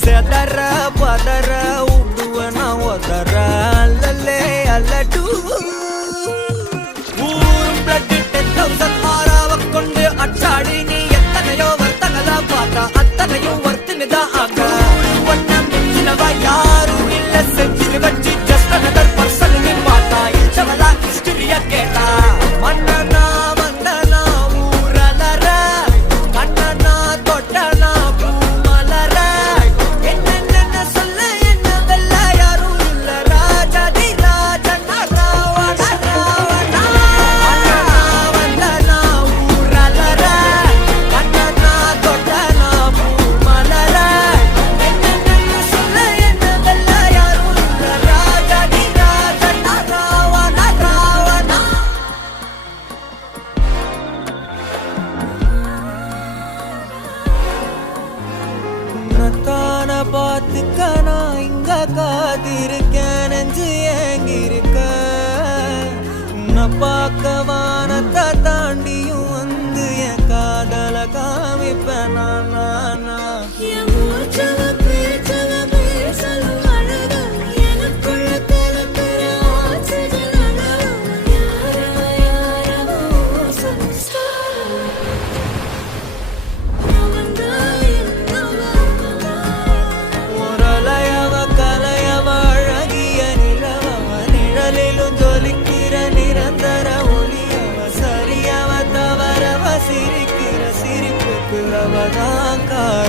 செதற பதற உடுவன ஒதற அல்லலே அல்லடு ஊரும் பிளட் 10,000 ஆறாவ கொண்டு அச்சாடி நீ எத்தனையோ வர்த்தங்களா பார்த்தா அத்தனையும் வர்த்தினுதான் ஆக ஒன்னம் மிஞ்சினவா யாரும் இல்ல செஞ்சு வச்சு ஜஸ்ட் another person நீ பார்த்தா இச்சவளா ஹிஸ்டரிய கேட்டா மன்னனா வந்தனா ஊரலற கண்ணனா தொட்டனா பூமலற என்னென்ன சொல்ல என்ன வெல்ல யாரும் இல்ல ராஜாதி ராஜனா ராவண ராவணா மன்னனா வந்தனா ஊரலற கண்ணனா தொட்டனா பூமலற என்னென்ன சொல்ல என்ன வெல்ல யாரும் இல்ல ராஜாதி ராஜனா ராவண ராவணா உன்னத்தான பார்த்துக்க நான் இங்க காத்திருக்கேன் நெஞ்சு ஏங்கிருக்க உன்னை பார்க்க வானத்தை தாண்டியும் வந்து என் காதல காமிப்பேன் நான் என் மூச்சவ பேச்சவ பேசலும் அழகு எனக்குள்ள தெலுங்குற ஆக்சிஜன் அளவு யாரவோ சன்ஸ்டார் அவன்தா என்னவா முரளையவ கலையவ அழகிய நிலவவ நிழலிலும் ஜொலிக்கிற நிரந்தர ஒளியவ சரியவ தவறவ சிரிக்கிற சிரிப்புக்கு அவதான் காரணம்